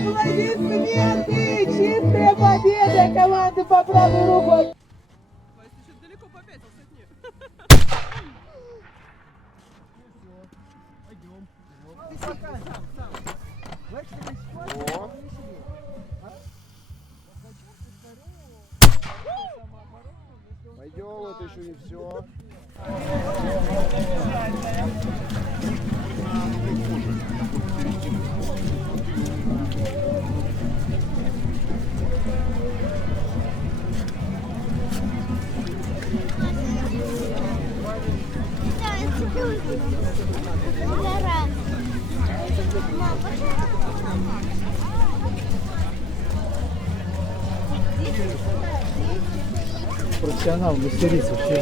Аплодисменты! Чистая победа команды по правую руку! Вась, ты что-то далеко попятился от них. Пойдем. Ты пока сам. Пойдем, это еще не все. Профессионал, мастерица, все.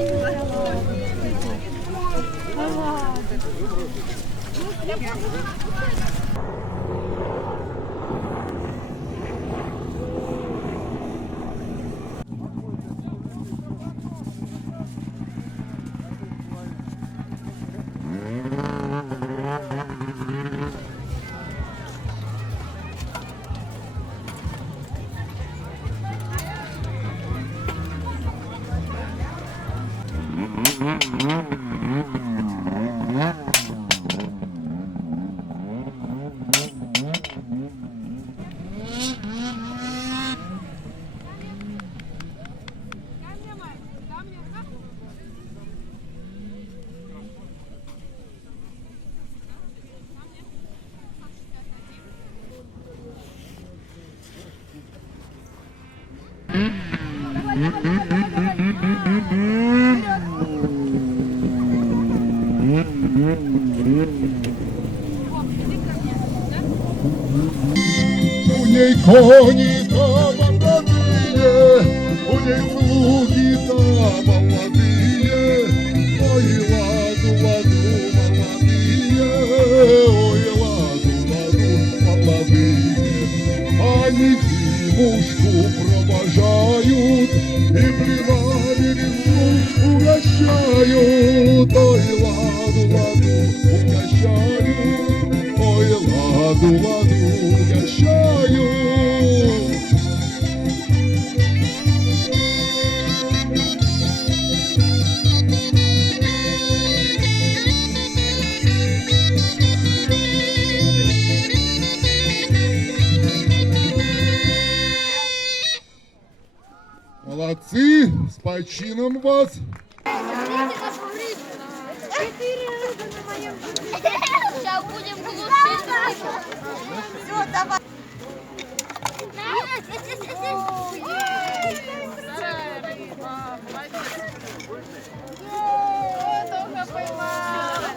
У ней кони там молодые, у ней слуги там молодые, ой, ладу, ладу, молодые, ой, ладу, молодые. Они зимушку провожают и плевали весну угощают, ой, ладу, угощают, ой, ладу, угощаю. Молодцы, с почином вас. Сейчас будем глушить. Все, давай. Старая рыба, молодец. Только поймала.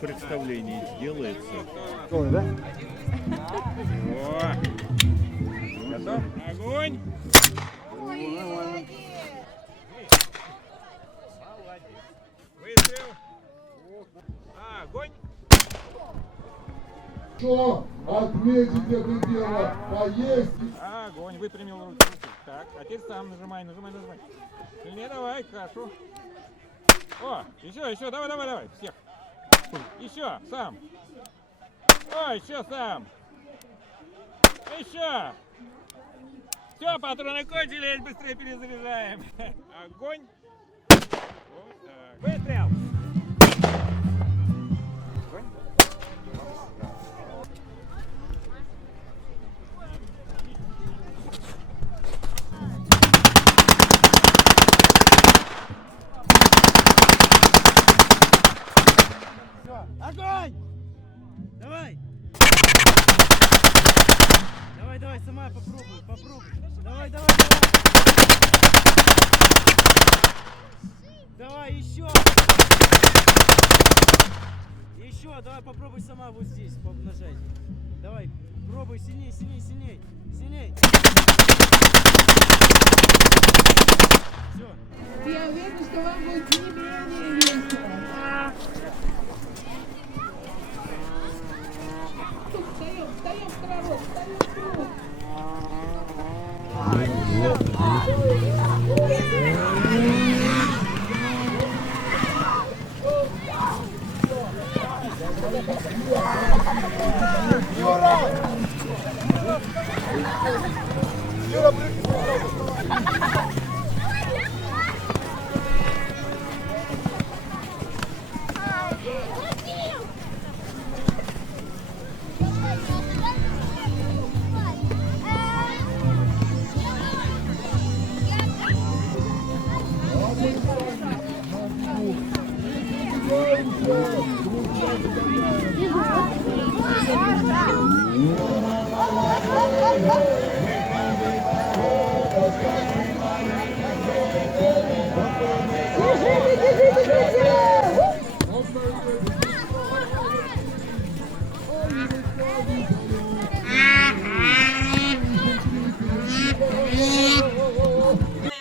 представление делается. Ой, да? О! Готов? Огонь! Выстрел! Огонь! Что отметить это дело? Поесть. Огонь! Выпрямил руки. Так, а теперь сам нажимай. Сильнее давай, кашу. О, еще, давай, всех. Еще, сам. О, еще сам. Еще. Все, патроны кончились, быстрее перезаряжаем. Огонь. Вот так. Выстрел. Огонь. Огонь! Давай! Давай, сама попробуй. Давай. Давай, еще! Еще, давай попробуй сама вот здесь нажать. Давай, пробуй, сильней. Все. Я уверена, что вам будет не менее весело. Встаем в хоровод, встаем в круг.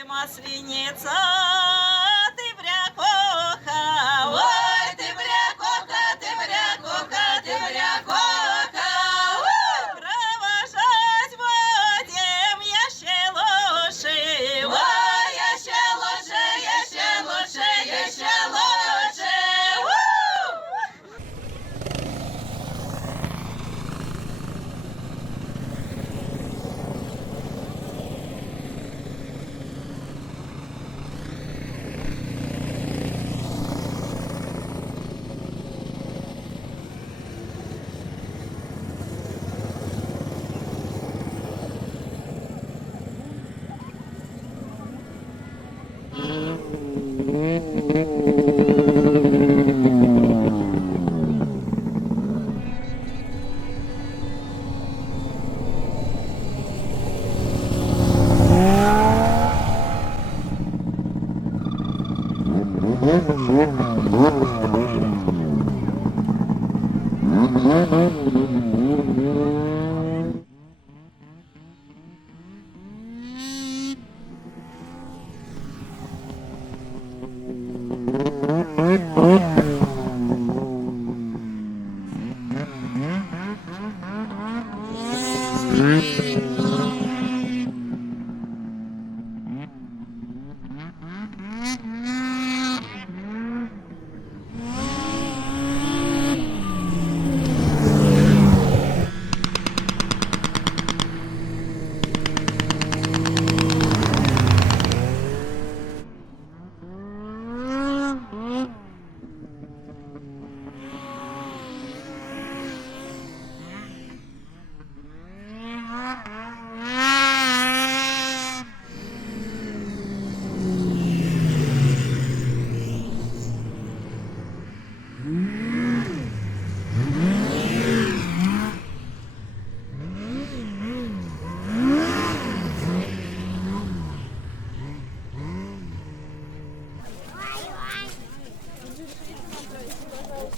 Масленица, ты брякоха, ой, ты брякоха, провожать будем еще лучше, ой, еще лучше.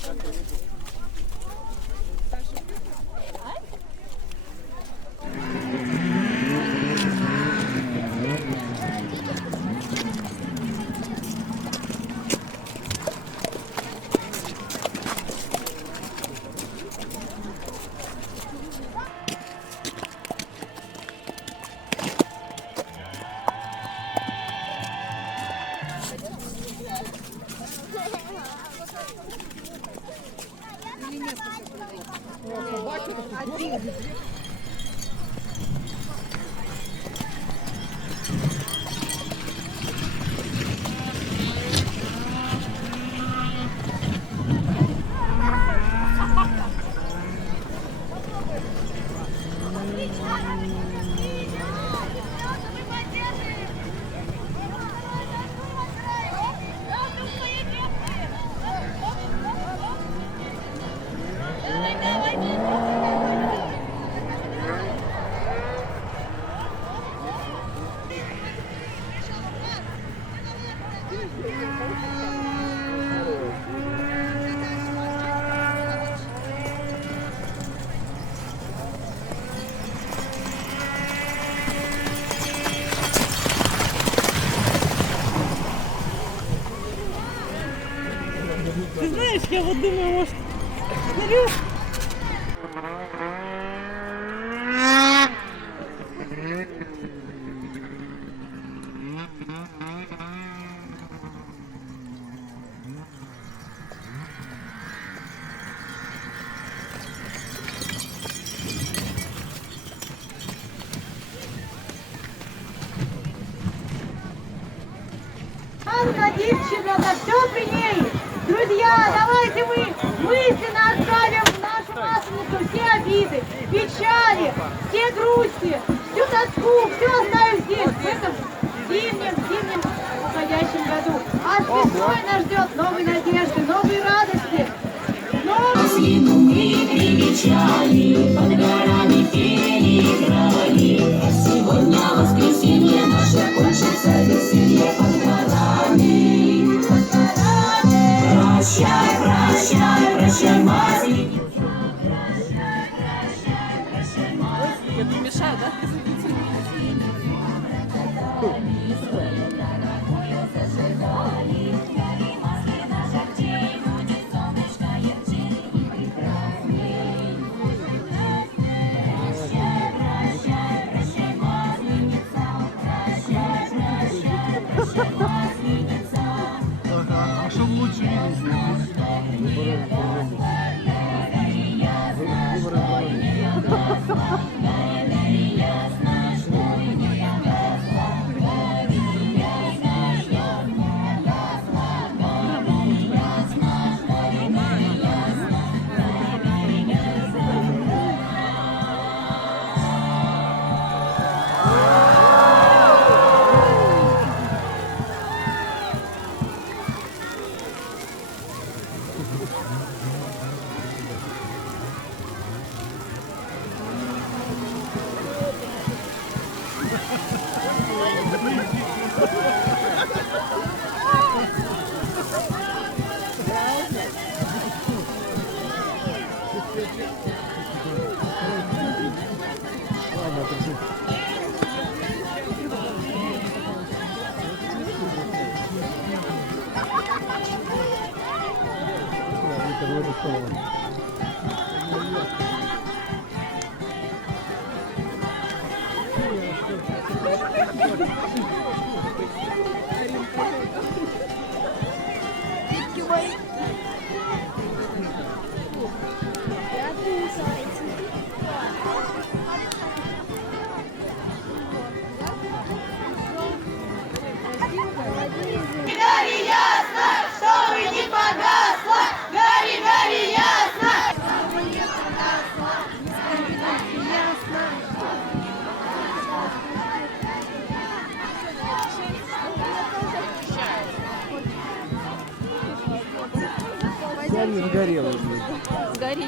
Thank you. Ты знаешь, я вот думаю, может... Анна, девчина, на все при ней. Друзья, давайте мы мысленно отправим в нашу масленицу все обиды, печали, все грусти, всю тоску, все оставим здесь, в этом зимнем уходящем году. А с весной нас ждет новые надежды, новые радости. Осину мы привечали, под горами переиграли. Сегодня воскресенье наше, кончится веселье под горами. Прощай, прощай, прощай, масленица. Я не мешаю, да? А что лучше видеть? Гори ясно, чтобы не погасло, гори, гори ясно. Чтобы не погасло, гори ясно. Я не сгорела. Сгори.